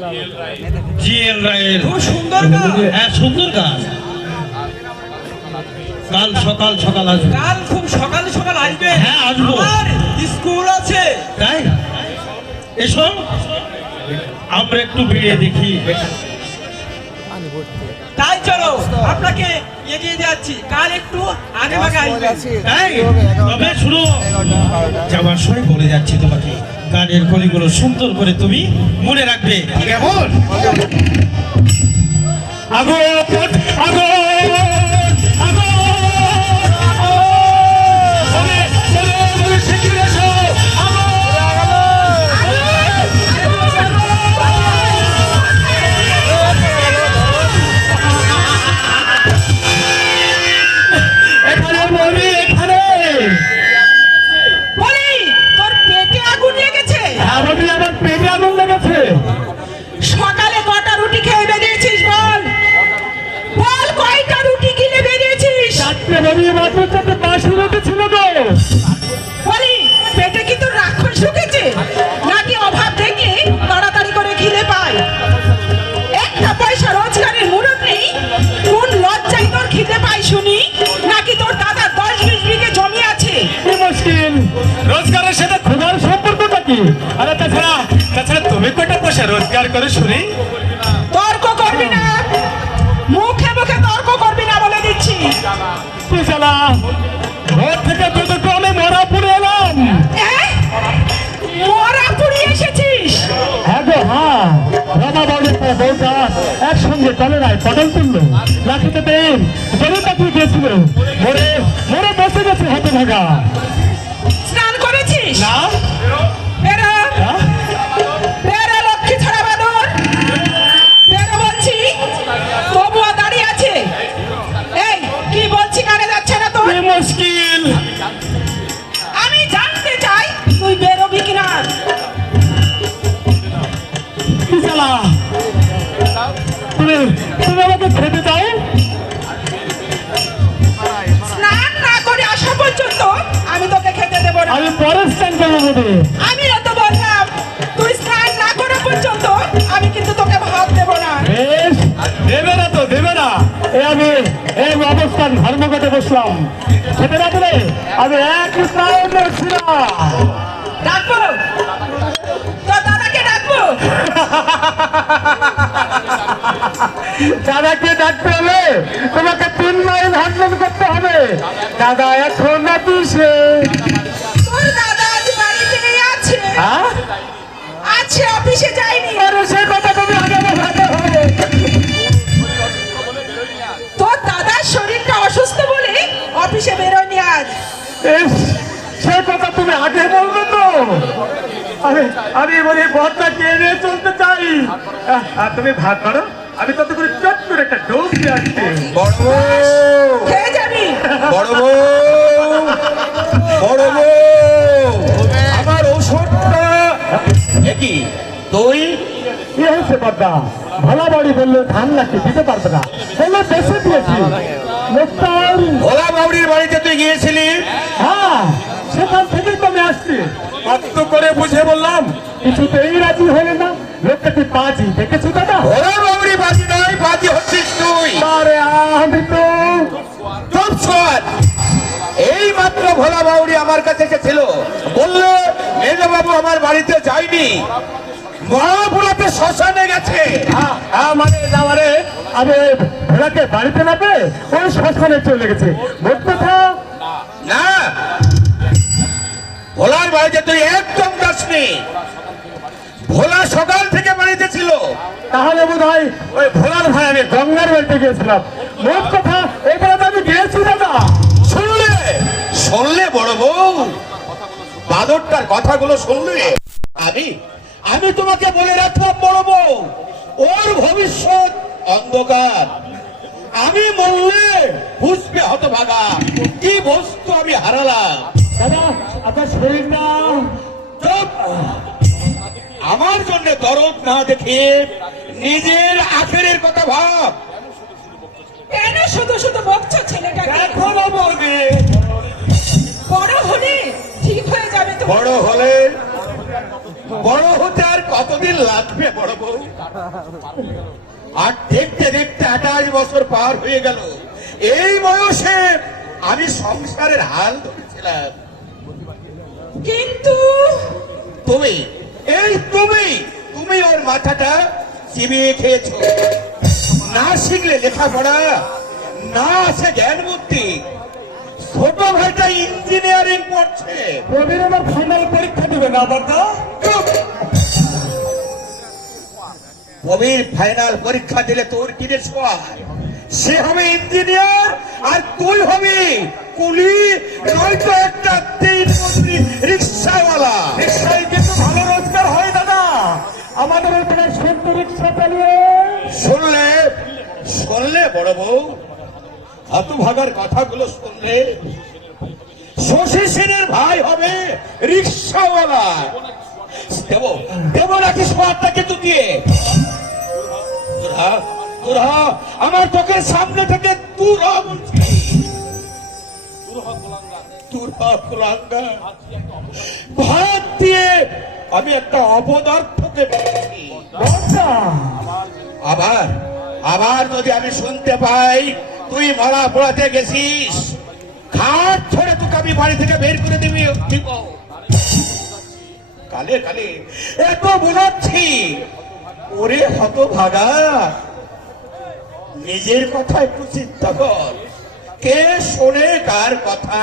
GL রায়ের খুব সুন্দর গান। হ্যাঁ সুন্দর গান। কাল সকাল সকাল আসবে। কাল খুব সকাল সকাল আসবে। হ্যাঁ, আসবো। আমার স্কুল আছে। তাই এসো আমরা একটু বেরিয়ে দেখি। তাই চলো আপনাকে এগিয়ে যাচ্ছি, কাল একটু আগে ভাগে আসবে। তাই তবে শুনো, যাওয়ার সময় বলে যাচ্ছি তোমাকে গানের কলিগুলো সুন্দর করে তুমি মনে রাখবে, কেমন? আগো আগো সকালে কটা রুটি খেয়ে বেরিয়েছিস বল? বল কয়টা রুটি কিনে বেরিয়েছিস? বলি পেটে কি তোর রাক্ষস ঢুকেছে নাকি অভাব দেখে তাড়াতাড়ি করে খিদে পায়? একটা পয়সা রোজগারের মুরত নেই, কোন লজ্জায় তোর খিদে পায় শুনি? নাকি তোর দাদা 10-20 বিঘে জমি আছে? মুশকিল রোজগারের সাথে ক্ষুধার সম্পর্কটা কি? আরে তাছাড়া তুমি কয়টা পয়সা রোজগার করে শুনি? তর্ক করবি না, মুখে মুখে তর্ক করবি না বলে দিচ্ছি। তুই শালা ঘর থেকে দুটো আমি মরা পুড়ে এলাম। মরা পুড়িয়ে এসেছিস? হ্যাঁ গো হ্যাঁ, রামা বাড়ির বউটা একসঙ্গে চলে নাই পটল তুললো, লাঠিতে পেন জমিটা তুই গেছিল, মরে মরে বসে গেছে হাতে ভাগা। স্নান করেছিস? না বেরো বেরো লক্ষ্মী ছাড়া বাদর, বেরো বলছি। তবুও দাঁড়িয়ে আছে। এই কি বলছি কানে যাচ্ছে না তোর? মুশকিল আমি জানতে চাই তুই বেরোবি কিনা। কি শালা তুমি তুমি আমাকে খেতে চাও? স্নান না করে আসা পর্যন্ত আমি তোকে খেতে দেবো না। আমি পরে স্নান করবো বলে। আমিও তো বললাম তুই স্নান না করা পর্যন্ত আমি কিন্তু তোকে ভাত দেবো না। বেশ দেবে না তো দেবে না, আমি এই অবস্থান ধর্মঘটে বসলাম, খেতে না দিলে আমি এক স্নান ছিলাম। ডাকবো তোর দাদাকে, ডাকবো দাদাকে ডাকতে হবে, তোমাকে 3 মাইল হাঁটন করতে হবে। দাদা এখন অফিসে। তোর দাদা আজ বাড়িতে আছে। হ্যাঁ আছে, অফিসে যায়নি। আরে সে কথা তুমি আগে বলাতে হবে। তোর দাদার শরীরটা অসুস্থ বলে অফিসে বেরোয়নি আজ। ইস, সে কথা তুমি আগে বলবে তো। আমি বলি বরটা কে নিয়ে চলতে চাই। তুমি ভাত করো, আমি তত করে চট করে একটা ডোজ দিয়ে আসছি। বড় বউ, খেয়ে যাবি? বড় বউ, বড় বউ, আমার ওষুধটা কি তুই? কি হয়েছে বড়দা? ভালো বাড়ি বললে ধান নাকি দিতে পারবে না, বললে বেশি দিয়েছি। লোকটার ভোলা বাউরির বাড়িতে তুই গিয়েছিলি? হ্যাঁ, সেখান থেকেই তো আমি আসছি। কত করে বুঝে বললাম, কিছুতেই রাজি হলে না। লোকটা কি বাজি দেখেছো দাদা? ভোলা বাউরি বাজি নয়, বাজি হচ্ছিস তুই। আরে আমি তো চুপ কর। এই মাত্র ভোলা বাউরি আমার কাছে এসেছিল, বললো মেজবাবু আমার বাড়িতে যায়নি, মহাপুরাতে শ্মশানে গেছে। মানে যাওয়ারে আমি ভোলাকে বাড়িতে না পেয়ে ওই শ্মশানে চলে গেছে। মোট কথা না, ভোলার বাড়িতে তুই একদম যাসনি। ভোলা সকাল থেকে বাড়িতে ছিল। তাহলে বোধ হয় ওই ভোলার ভাই আমি গঙ্গার বাড়িতে গিয়েছিলাম। মোট কথা এবারে তো আমি গিয়েছি দাদা। শুনলে শুনলে বড় বউ, বাদরটার কথাগুলো শুনলে? আমি তোমাকে বলে রাখলাম বড় বউ, ওর ভবিষ্যৎ অন্ধকার। আমি মরলে বুঝবে হতভাগা কি বস্তু আমি হারালাম। দাদা আপনার শরীর না চুপ! আমার জন্য দরদ না দেখে নিজের আখেরের কথা ভাব। কেন শুধু শুধু বকছো ছেলেটাকে? এখনো বলবে, বড় হলে ঠিক হয়ে যাবে তো। বড় হলে বড় হতে আর কতদিন লাগবে বড় বউ? আর দেখতে দেখতে 28 বছর পার হয়ে গেল। এই বয়সে আমি সংসারের হাল ধরেছিলাম। কিন্তু তুমি, এই তুমি ওর মাথাটা চিবিয়ে খেয়েছো। না শিখলে লেখাপড়া, না আছে জ্ঞান বুদ্ধি। ছোট ভাইটা ইঞ্জিনিয়ারিং পড়ছে। প্রবীর আমার ফাইনাল পরীক্ষা দেবে না বাবা। চুপ! কবির ফাইনাল পরীক্ষা দিলে তোর কি রে সহায়? সে হবে ইঞ্জিনিয়ার আর তুই হবি কুলি, নয়তো একটা 3 মন্ত্রী রিক্সাওয়ালা। রিক্সায় কিন্তু ভালো রোজগার হয় দাদা। আমাদের ওখানে সত্য রিক্সা চালিয়ে শুনলে বড় বউ, হতভাগার কথাগুলো শুনলে, শশী সেনের ভাই হবে রিক্সাওয়ালা। দেব নাকি সোয়াদটা কিন্তু দিয়ে? আমার চোখের সামনে থেকে দূর হ বলছি। ভাত দিয়ে আমি একটা অপদার্থকে পেয়েছি। আবার যদি আমি শুনতে পাই তুই মারা পোড়াতে গেছিস, খাট ছড়ে তোকে আমি বাড়ি থেকে বের করে দিবি। কালে কালে এত বোঝাচ্ছি। ওরে হতভাগা, নিজের কথা একটু চিন্তা কর। কে শোনে কার কথা?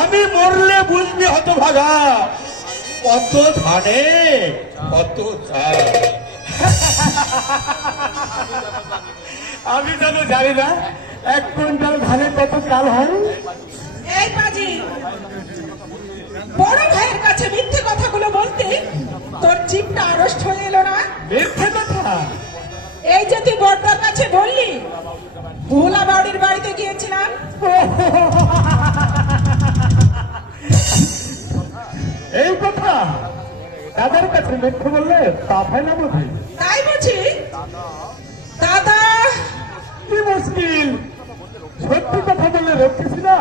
আমি মরলে বুঝবি হতভাগা, কত ধানে কত চাল। আমি যেন জানি না 1 কুইন্টাল ধানে কত চাল হয়। এই বাজি, বড় ভাইয়ের কাছে মিথ্যে কথাগুলো বলতে তোর জিভটা আড়ষ্ট হয়ে এলো না? মিথ্যে কথা? এই যে তুই বড়দার কাছে বললি ভোলা বাড়ির বাড়িতে গিয়েছিলাম, এই কথা দাদার কাছে মিথ্যে বললে পাপ হয় না বুঝি? তাই বুঝি? দাদা কি মুশকিল, সত্যি কথা বললে রক্ষেছি না,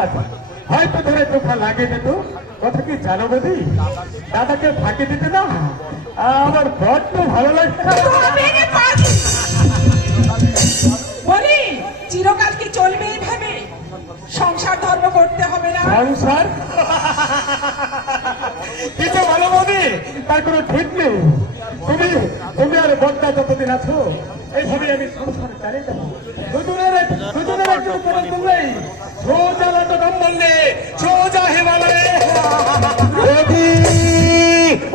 হয়তো ধরে চোখা লাগিয়ে দিত। কথা কি জানো বুঝি? দাদাকে ফাঁকি দিতে না আমার বড্ড ভালো লাগছে। তবে রে বাজি, বলি চিরকাল কি চলবে এইভাবে? সংসার ধর্ম করতে হবে না? সংসার কিছু ভালো বলি তার কোনো ঠিক নেই। তুমি আর বড্ডা যতদিন আছো এইভাবে আমি সংসার চালিয়ে যাবো। দুজনের একটু করে তুললেই সোজা লন্ডন বললে সোজা হিমালয়ে।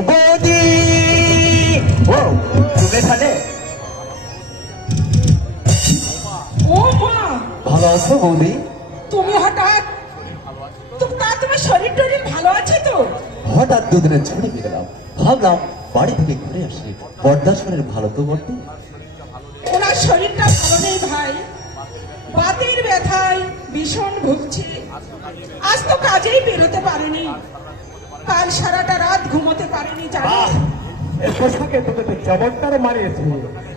বৌদি, ও তুমি এখানে? ও মা, ভালো আছো বৌদি? তুমি হঠাৎ তোমার শরীর টরীর ভালো আছে তো? হঠাৎ দুদিনের ছুটি পেয়ে গেলাম, ভাবলাম বাড়ি থেকে ঘুরে আসি। বর্দার শরীর ভালো তো বটে? ওনার শরীরটা ভালো নেই ভাই, বাতের ব্যথায় ভীষণ ভুগছে। আজ তো কাজেই বেরোতে পারেনি, কাল সারাটা রাত ঘুমোতে পারেনি জানিস? এই পোশাকে তোকে তো চমৎকার মারিয়েছি।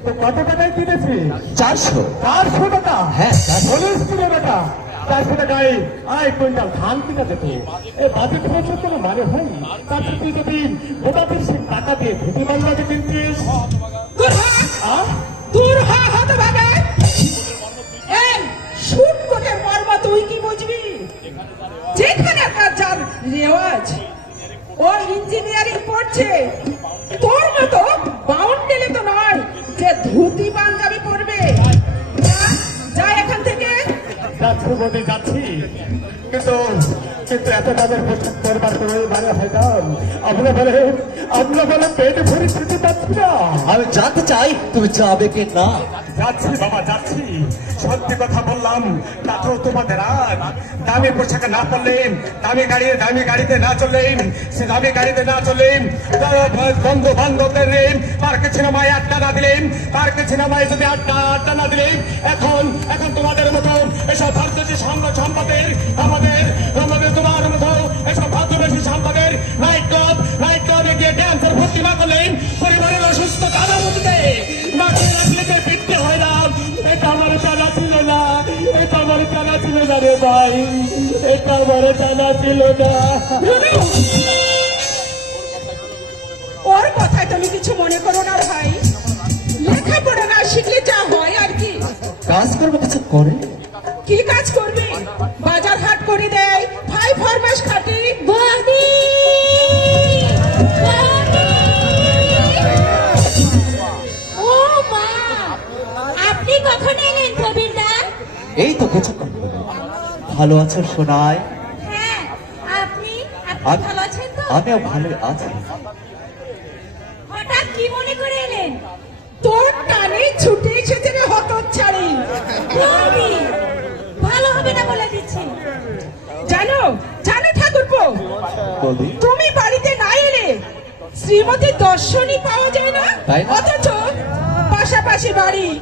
তো কত টাকায় কিনেছি? 400। 400 টাকা? হ্যাঁ, 400 বলিস কি টাকা? 400 টাকায় 1 কুইন্টাল ধান কিনা যেত। এই বাজেট খরচের কোনো মানে হয়? তার সাথে যদি গোটা দেশের টাকা দিয়ে ভেটি বাংলাতে কিনছিস। দূর হ, দূর হ হতভাগা। এই শুট কোটের মর্ম তুই কি বুঝবি? যেখানে কাজ যার রেওয়াজ, ও ইঞ্জিনিয়ারিং পড়ছে, তোর মতো বাউন্ডেলে তো নয় যে ধুতি পাঞ্জাবি পরবে। যা এখান থেকে। যাচ্ছি বলে যাচ্ছি, কিন্তু এত দামের পোশাক পরবার করে মানে হয়তাম। আমরা বলে পেট ভরে খেতে পারছি না। আমি জানতে চাই তুমি যাবে কি না? যাচ্ছি বাবা, যাচ্ছি। সত্যি কথা বললাম, তাতেও তোমাদের রাগ। দামি পোশাকে না পড়লে, দামি গাড়িতে না চললে, সে দামি গাড়িতে না চললে, বন্ধু বান্ধবদের পার্কে সিনেমায় আড্ডা না দিলেন, পার্কে সিনেমায় যদি আড্ডা না দিলেন, এখন তোমাদের মতো এসব ভারতীয় সম্পদের আমাদের তোমার মতো এসব ভারতবর্ষী সম্পদের নাইট ক্লাবে গিয়ে ড্যান্সের ভর্তি না করলেন, পরিবারের অসুস্থ দাদা মধ্যে মাটির রাখলে পিটতে হয় না। এটা আমার জানা ছিল না, এটা আমার জানা ছিল না রে ভাই, এটা আমার জানা ছিল না। ওর কথা তুমি কিছু মনে করো না ভাই, লেখাপড়া না শিখলে যা হয় আর কি। কাজ করবো কিছু করে কি কাজ করবে? বাজার হাট করে দেয়, ভাই ফরমাস খাটে। বৌদি! ও মা! আপনি কখন এলেন কবিরদা? এই তো কিছুক্ষণ হলো। ভালো আছো সোনায়? হ্যাঁ, আপনি আমি- ভালো আছেন তো? আমিও ভালো আছি। হঠাৎ কি মনে করে এলেন? তোর টানে ছুটে এসেছে রে হতচ্ছাড়ি। বৌদি, ভালো হবে না বলে দিচ্ছি। জানো জানো ঠাকুরপো, বৌদি তুমি বাড়িতে না এলে শ্রীমতীর দর্শনই পাওয়া যায় না, তাই না? অথচ পাশাপাশি বাড়ি।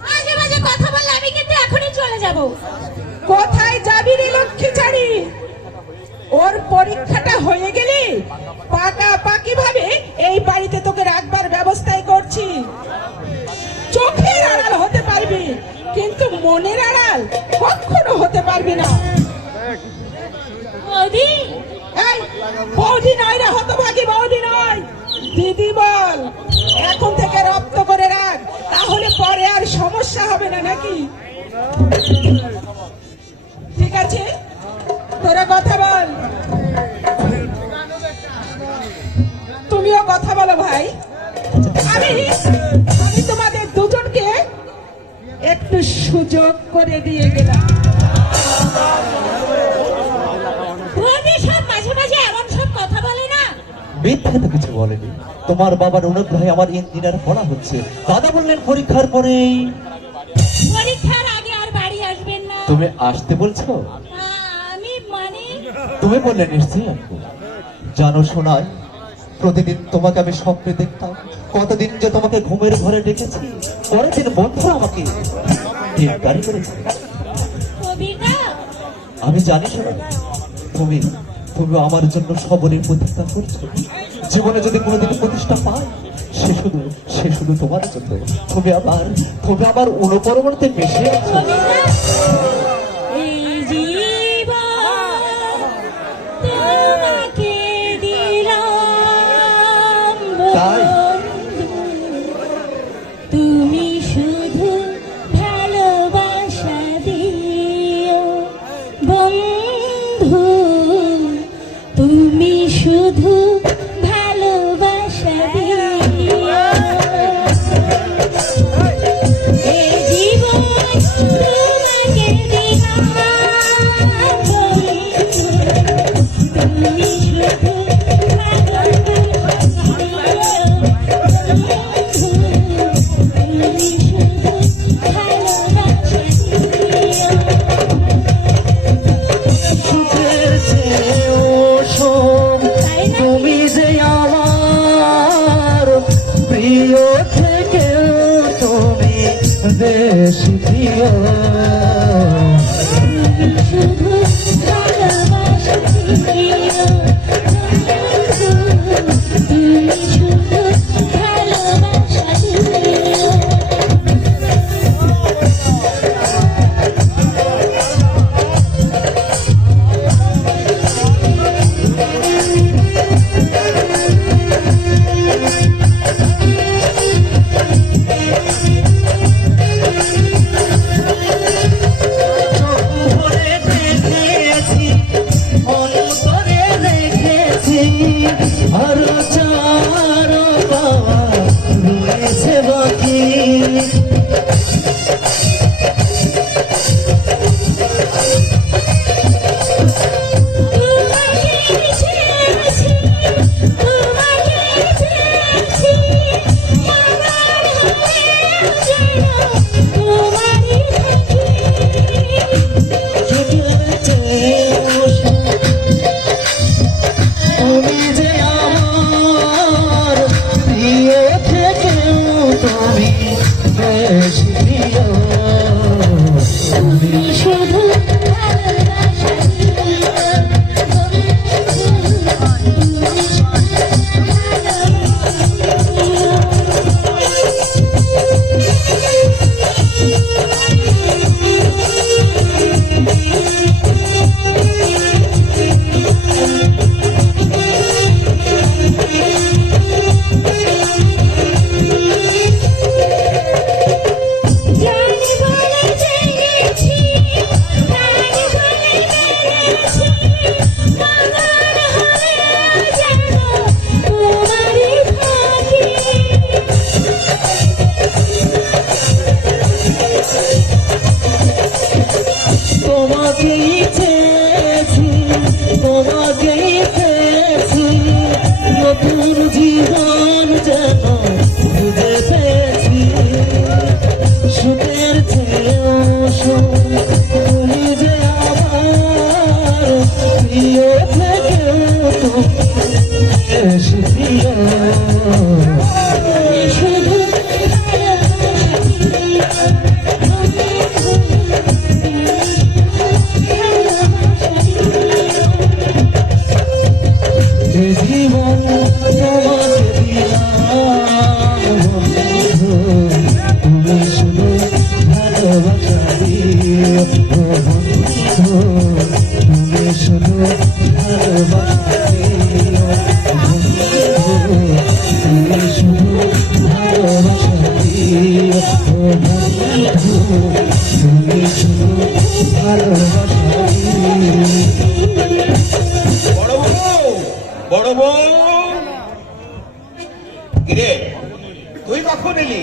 মাঝে মাঝে কথা বললে আমি কিন্তু এখনই চলে যাব। কোথায় যাবি রে লক্ষ্মীচারি? ওর পরীক্ষাটা হয়ে গেলে পাকাপাকি ভাবে এই বাড়িতে তোকে রাখবার ব্যবস্থাই করছি। চোখের আড়াল হতে পারবি, কিন্তু মনের আড়াল কখনো হতে পারবি না। বৌদি, এই বৌদি নয় রে হতভাগী, বৌদি নয়, দিদি বল। এখন থেকে রপ্ত করে রাখ, তাহলে পরে আর সমস্যা হবে না নাকি? ঠিক আছে, তোরা কথা বল। তুমিও কথা বলো ভাই। আমি আমি তোমাদের দুজনকে একটু সুযোগ করে দিয়ে গেলাম। বৌদি সব মাঝে মাঝে এমন সব কথা বলে না। মিথ্যে তো কিছু বলেনি। তোমার বাবার অনুগ্রহে আমার ইঞ্জিনিয়ার পড়া হচ্ছে। দাদা বললেন পরীক্ষার পরেই। পরীক্ষার আগে আর বাড়ি আসবেন না। তুমি আসতে বলছো? আমি মানে তুমি বললে নিশ্চয়ই আসবো। জানো শোনায়, প্রতিদিন তোমাকে আমি স্বপ্নে দেখতাম। কতদিন যে তোমাকে ঘুমের ঘরে ডেকেছি, পরের দিন বন্ধু আমাকে গ্রেফতারি করেছে। কবিতা, আমি জানি শোনা, তুমি তুমি আমার জন্য সবরের প্রতিষ্ঠা করছো। জীবনে যদি কোনোদিন প্রতিষ্ঠা পায়, সে শুধু তোমার জন্য। তুমি আবার অনুপরবর্তী মিশে আছো। কবিতা, এই জীবন তোমাকে দিলাম তাই? বন্ধু, তুমি শুধু ভালোবাসা দিও বন্ধু, তুমি শুধু ভালোবাসা দিও। এই জীবন তোমাকে দিলাম বন্ধু, তুমি শুধু ভালোবাসা দিও বন্ধু, তুমি শুধু ভালোবাসা দিও। সুখের চেয়েও সোম, তুমি যে আমার প্রিয় থেকেও তুমি বেশি প্রিয়। তুমি শুধু ভালোবাসা দিও বন্ধু, তুমি শুধু ভালোবাসা দিও। চোখ ভরে দেখেছি, অন্তরে রেখেছি, আর চাই শুধু এ জীবন তোমাকে দিলাম বন্ধু, তুমি শুধু ভালোবাসা দিও বন্ধু, তুমি শুধু ভালোবাসা দিও বন্ধু, তুমি শুধু ভালোবাসা দিও বন্ধু, তুমি শুধু ভালোবাসা দিও। বড় বউ কিরে তুই কখন এলি?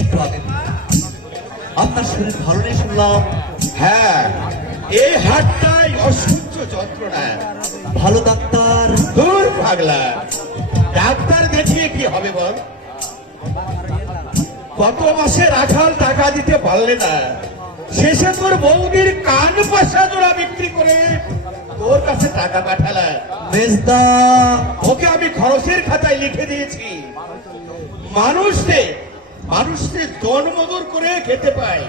একটু আগে আপনার শরীর ভালো নেই শুনলাম। হ্যাঁ, এই হাতটাই অসহ্য যন্ত্রণা। ভালো ডাক্তার? দূর পাগলা, ডাক্তার দেখিয়ে কি হবে বল? গত মাসে রাখাল টাকা দিতে পারলে না, শেষে তোর বৌদির কান পয়সা জোড়া বিক্রি করে তোর কাছে টাকা পাঠালাম। মেজদা, ওকে আমি খরচের খাতায় লিখে দিয়েছি, মানুষকে জন্মদূর করে খেতে পায়,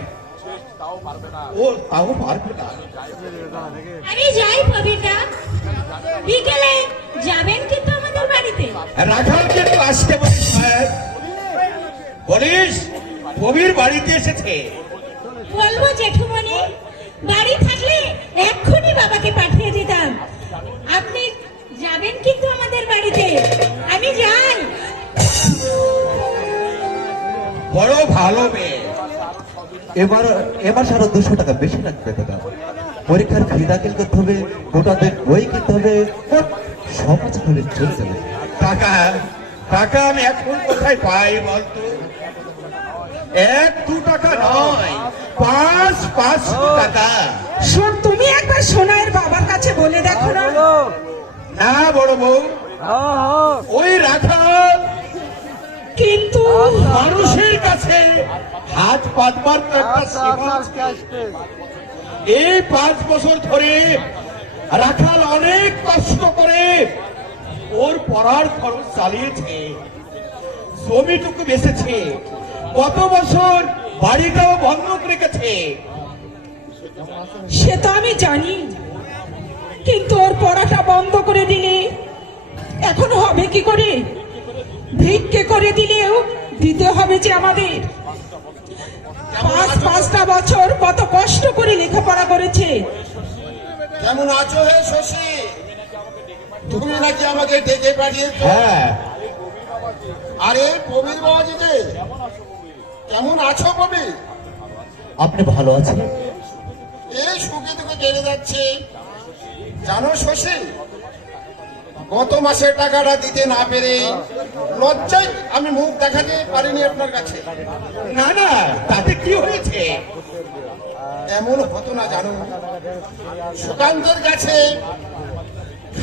ও তাও পারবে না। আমি যাই কবিতা, বিকেলে যাবেন কিন্তু আমাদের বাড়িতে। রাখালকে তো আসতে বলিস, বলিস কবির বাড়িতে এসেছে। বলবো জেঠুমনি, বাড়ি থাকলে এক্ষুনি বাবাকে পাঠিয়ে দিতাম। আপনি যাবেন কিন্তু আমাদের বাড়িতে, আমি যাই। বড় ভালো মেয়ে। এবার আরো 200 টাকা বেশি লাগবে দাদা। পরীক্ষার ফি দাখিল করতে হবে, গোটাদের বই কিনতে হবে, সব কিছু হলে চলে যাবে। টাকা আমি এখন কোথায় পাই বলতো? 1-2 টাকা নয়, 5 টাকা। শোন, তুমি একবার সোনাইয়ের বাবার কাছে বলে দেখো না। না বড় বউ, ওই রাখাল কিন্তু মানুষের কাছে হাত পাতবার তো একটা সীমা আছে। এই 5 বছর ধরে রাখাল অনেক কষ্ট করে ওর পড়ার খরচ চালিয়েছে, জমিটুকু বেঁচেছে, কত বছর বাড়িটাও বন্ধক রেখেছে। সে তো আমি জানি, কিন্তু ওর পড়াটা বন্ধ করে দিলে এখন হবে কি করে? ভিক্ষে করে দিলেও দিতে হবে যে আমাদের। 5-5টা বছর কত কষ্ট করে লেখাপড়া করেছে। কেমন আছো হে শশী? তুমি নাকি আমাকে ডেকে পাঠিয়েছ? হ্যাঁ, আরে কবির বাবাজি যে, কেমন আছো কবি? আপনি ভালো আছেন? এই সুখে দুঃখে কেটে যাচ্ছে। জানো শশী, গত মাসের টাকাটা দিতে না পেরে লজ্জায় আমি মুখ দেখাতে পারিনি আপনার কাছে। না না, তাতে কি হয়েছে? এমন হতো না জানো, সুকান্তের কাছে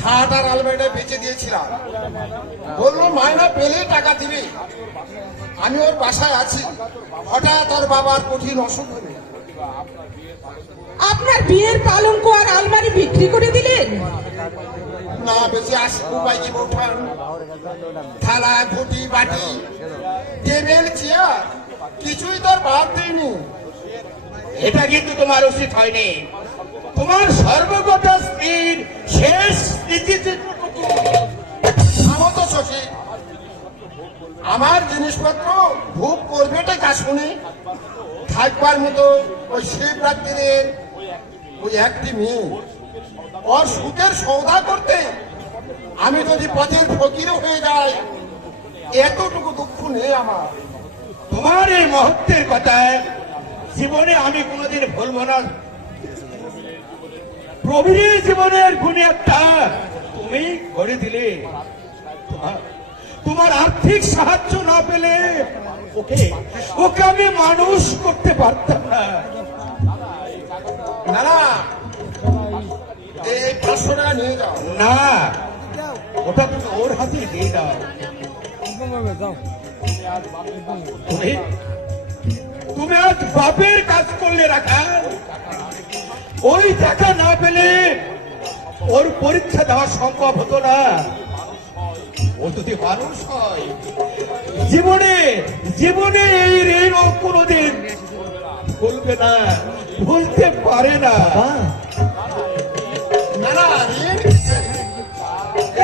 খাট আর আলমারিটা বেঁচে দিয়েছিলাম, বললো মায়না পেলে টাকা দিবে। আমি ওর বাসায় আছি, হঠাৎ ওর বাবার কঠিন অসুখ হলো। আপনার বিয়ের পালঙ্ক আর আলমারি বিক্রি করে দিলেন? না বেশি আসি উপায় কি বৌঠান, থালা ঘুটি বাটি টেবিল চেয়ার কিছুই তোর বাদ দেয়নি। এটা কিন্তু তোমার উচিত হয়নি। তোমার সর্বগতা স্ত্রীর শেষ স্মৃতিটুকু আমার তো শশী, আমার জিনিসপত্র ভোগ করবেটা কাজ শুনি থাকবার মতো ওই শিবরাত্রির ওই একটি মেয়ে, ওর সুখের সৌদা করতে আমি যদি পথের ফকিরও হয়ে যাই, এতটুকু দুঃখ নেই আমার। তোমার এই মহত্বের কথায় জীবনে আমি কোনোদিন ভুলবো না। প্রবীর জীবনের গুণে একটা তুমি গড়ে দিলে। তোমার আর্থিক সাহায্য না পেলে ওকে আমি মানুষ করতে পারতাম না। না না, এই 500 টাকা নিয়ে যাও। না, ওটা তুমি ওর হাতে দিয়ে দাও। তুমি আজ বাপের কাজ করলে রাখা, ওই টাকা না পেলে ওর পরীক্ষা দেওয়া সম্ভব হতো না। ও যদি মানুষ হয়, জীবনে জীবনে এই ঋণ ও কোনোদিন ভুলবে না, ভুলতে পারে না। না না ঋণ কিসের?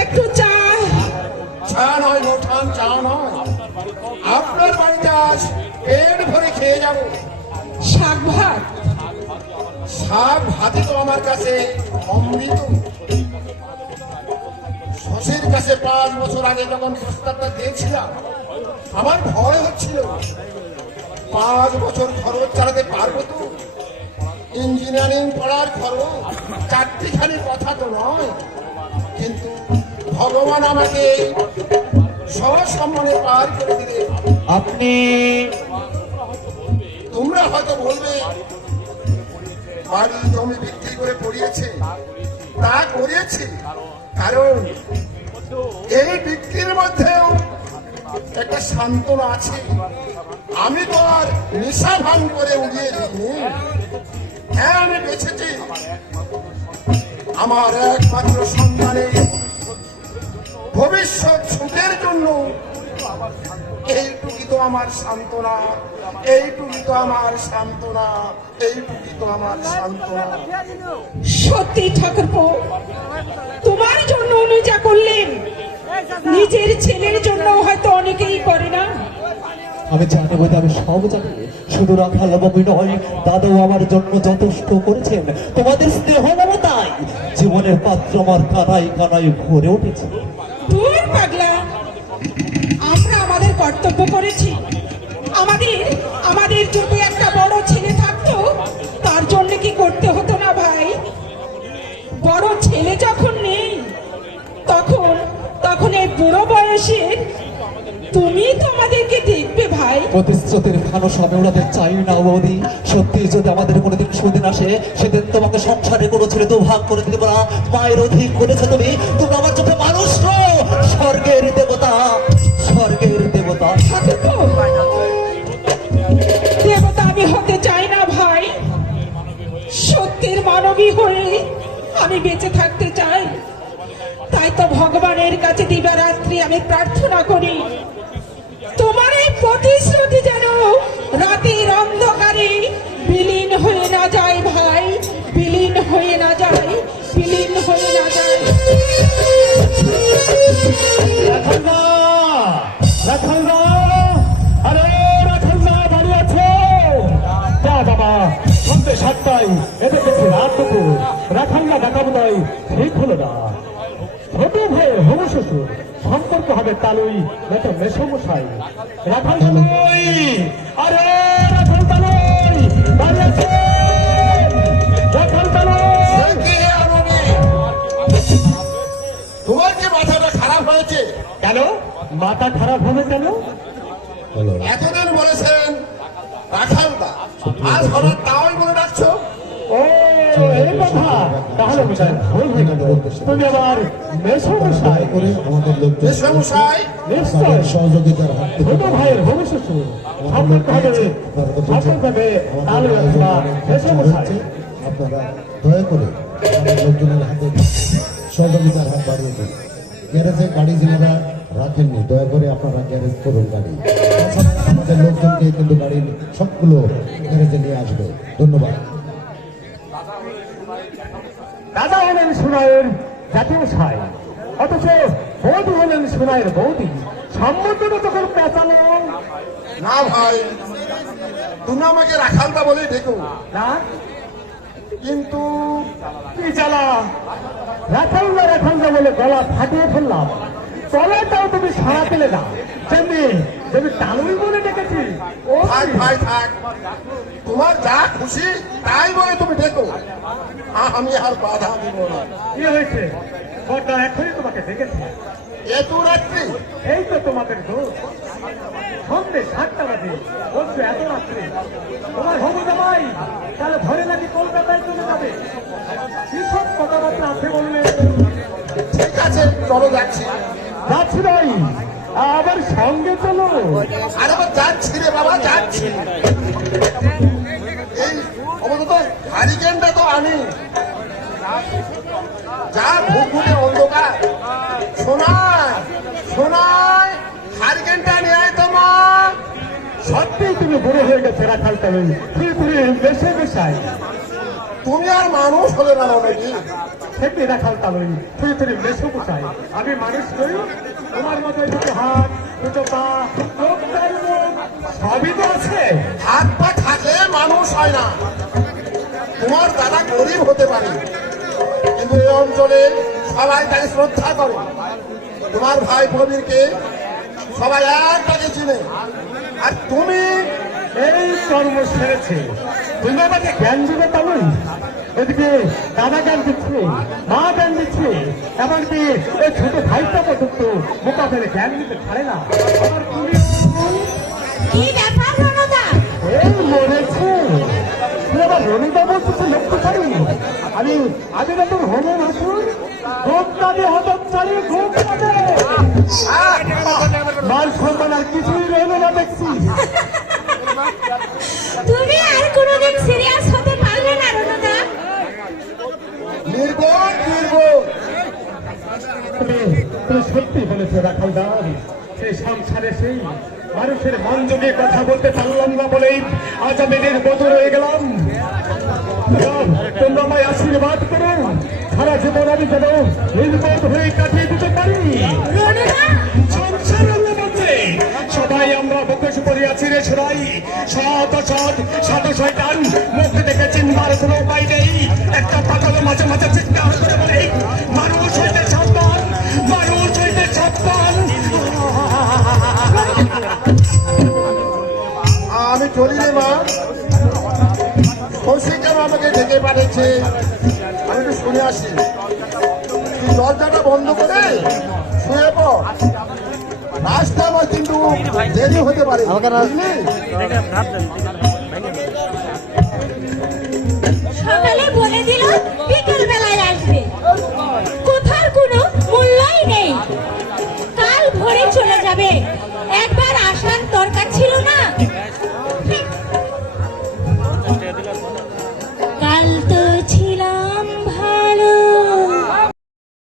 একটু চা। চা নয় মোঠান, চা নয়। আপনার বাড়িতে আজ পেট ভরে খেয়ে যাব। শাক ভাত। শাক ভাতে তো আমার কাছে অমৃত। শশীর কাছে 5 বছর আগে যখন প্রস্তাবটা দিয়েছিলাম, আমার ভয় হচ্ছিল 5 বছর খরচ চালাতে পারবো তো। ইঞ্জিনিয়ারিং পড়ার খরচ 4টিখানি কথা তো নয়। কিন্তু ভগবান আমাকে সসম্মানে পার করে দিলে। আপনি তোমরা হয়তো বলবে বাড়ি জমি বিক্রি করে পড়িয়েছে। তা করিয়েছি, কারণ এই বিক্রির মধ্যেও একটা সান্ত্বনা আছে। আমি তো আর নেশা ভাঙ করে উড়িয়ে দিইনি। হ্যাঁ, আমি বেঁচেছি আমার একমাত্র সন্তানের ভবিষ্যৎ সুখের জন্য। এইটুকুই তো আমার সান্ত্বনা, এইটুকুই তো আমার সান্ত্বনা, এইটুকুই তো আমার সান্ত্বনা। সত্যি ঠাকুরপো, তোমার জন্য উনি যা করলেন নিজের ছেলের জন্য হয়তো অনেকেই করে না। আমি জানি বলে আমি সব জানি, শুধু রাখাল বাবু নয়, দাদাও আমার জন্য যথেষ্ট করেছেন। তোমাদের স্নেহ মমতায় জীবনের পাত্র আমার কানায় কানায় ভরে উঠেছে। দূর পাগলা, আমরা আমাদের কর্তব্য করেছি। আমাদের আমাদের যদি একটা বড় ছেলে থাকতো, তার জন্য কি করতে হতো না ভাই? বড় ছেলে যখন নেই, তখন তখন এই বুড়ো বয়সে তুমি তো আমাদেরকে দেখবে ভাই। প্রতিশ্রুতির খানো সবে ওড়াতে চাই না বৌদি। সত্যি যদি আমাদের কোনোদিন সুদিন আসে, সেদিন তোমাকে সংসারে কোনো ছেলে তো ভাগ করে দিতে পারা। মায়ের অধিক করেছে তুমি, তুমি আমার চোখে মানুষ নও, স্বর্গের দেবতা, স্বর্গের দেবতা। দেবতা আমি হতে চাই না ভাই। সত্যের মানবী হয়ে আমি বেঁচে থাকতে চাই। তাই তো ভগবানের কাছে দিবারাত্রি আমি প্রার্থনা করি, তোমার এই প্রতিশ্রুতি যেন রাতের অন্ধকারে বিলীন হয়ে না যায় ভাই, বিলীন হয়ে না যায়, বিলীন হয়ে না যায়। রাখালদা, রাখালদা, আরে রাখালদা, বাড়ি আছো? যা বাবা, সন্ধ্যে 7টায়, এদের দেখছি রাত দুপুর। রাখালদা ডাকা বোধ হয় ঠিক হলো না। ছোট ভাইয়ের হবু শ্বশুর, সম্পর্ক হবে তালুই, নয়তো মেসমশাই। রাখালদা নই, আরে রাখালদা নই, বাড়ি আছে? রাখালদা নই। কে আনবে? তোমার কি মাথাটা খারাপ হয়েছে? কেন মাথা খারাপ হবে কেন? এতদিন বলেছেন রাখালদা, আজ হঠাৎ তাই বলে ডাকছো? ও এই কথা, তাহলে বোঝায় ভুল হয়ে গেল। তুমি আবার মেসমশাই করে আমাদের লোকজন মেসমশাই, নিশ্চয় সহযোগিতার হাত থেকে ছোট ভাইয়ের ভবিষ্যৎ সম্পর্ক হবে, সম্পর্ক হবে তালু অথবা মেসমশাই। আপনারা দয়া করে আমাদের লোকজনের হাতে সহযোগিতার হাত বাড়িয়ে দিন। গ্যারেজে গাড়ি যারা রাখেননি, দয়া করে আপনারা গ্যারেজ করুন গাড়ি। তাছাড়া আমাদের লোকজনকে কিন্তু গাড়ি সবগুলো গ্যারেজে নিয়ে আসবে। ধন্যবাদ। দাদা হলেন সোনাইয়ের জাতীয় সাই, অথচ বৌদি হলেন সোনাইয়ের বৌদি। সম্বন্ধটা তখন পেঁচানো না ভাই, তুমি আমাকে রাখালদা বলে দেখো। না, কিন্তু কি জ্বালা! রাখালদা রাখালদা বলে গলা ফাটিয়ে ফেললাম, তলাটাও তুমি সারা পেলে না। যেমনি যেমনি তালুই বলে ডেকেছি। ও থাক ভাই থাক, তোমার যা খুশি তাই বলে তুমি দেখো, আমি আর বাধা দিব না। কি হয়েছে? বড়টা এখনই তোমাকে ডেকেছে। এত রাত্রি এই তো তোমাদের দোষ। সন্ধ্যে 7টা বাজে বলছো এত রাত্রে। তোমার হবু জামাই তাহলে ধরে নাকি কলকাতায় চলে যাবে। কি সব কথাবার্তা আছে বললে? ঠিক আছে, চলো যাচ্ছি। যাচ্ছি নাই, আবার সঙ্গে চলো। আর আবার যাচ্ছি রে বাবা, যাচ্ছি। এই অবস্থা হারিকেনটা তো আনি। যা ভুগুলে অন্ধকার। শোনায় শোনায় হারিকেনটা নিয়ে আয় তোমা। সত্যি তুমি বড় হয়ে গেছে রাখাল তালুই, তুই বেশে বেশাই তুমি আর মানুষ হলে না নাকি? থেকে রাখাল তালুই, তুই বেশে বসাই। আমি মানুষ নই, তোমার মতো দুটো হাত, দুটো পা, চোখ, কান, মুখ সবই তো আছে। হাত পা থাকলে মানুষ হয় না। তোমার দাদা গরিব হতে পারে, কিন্তু এই অঞ্চলে সবাই তাকে শ্রদ্ধা করে। তোমার ভাই প্রবীরকে সবাই এক ডাকে চিনে। আর তুমি এই কর্ম সেরেছে, তুমি আমাকে জ্ঞান দিবে তালুই। এদিকে দাদা জ্ঞান দিচ্ছে, মা জ্ঞান দিচ্ছে, এমনকি ওই ছোট ভাইটা পর্যন্ত মোকা ফেলে জ্ঞান দিতে ছাড়ে না। আবার তুমি কি ব্যাপার রণদা? এই মরেছে, তুই আবার রণিতা বলতেছে লক্ষ্য ছাড়ি। আমি না তোর হলো আসুন, গোপ কাঁদে হঠাৎ ছাড়িয়ে গোপ কাঁদে। মান সম্মান আর কিছুই রইল না দেখছি। তুমি আর কোনোদিন সিরিয়াস হতে পারবে না রণদা। নির্বোধ নির্বোধ। তুমি সত্যি বলেছো রাখাল দার, সেই সংসারে সেই মানুষের মন যোগে কথা বলতে পারলাম না বলেই আজ আমি নির্বোধ রয়ে গেলাম। তোমরা আমায় আশীর্বাদ করো, সারা জীবন আমি যেন নির্বোধ হয়ে কাটিয়ে দিতে পারি। সংসারের মধ্যে সবাই আমরা বুকে পড়ে আছি রে সরাই, শত শয়তান মুখে দেখে চিনবার কোনো উপায় নেই। একটা পাগল মাঝে মাঝে চিৎকার করে বলে, মানুষ হইতে সাবধান, মানুষ হইতে সাবধান। আমি চলি রে মা। শশী কেন আমাকে ডেকে পাঠিয়েছে, আমি একটু শুনে আসি। তুই দরজাটা বন্ধ করে শুয়ে পড়। রাস্তা আমার কিন্তু দেরি হতে পারে, বুঝলি? সকালে বলে দিল বিকেল বেলায় আসবে, কোথার কোনো মূল্যই নেই। কাল ভোরে চলে যাবে, একবার আসার দরকার ছিল না?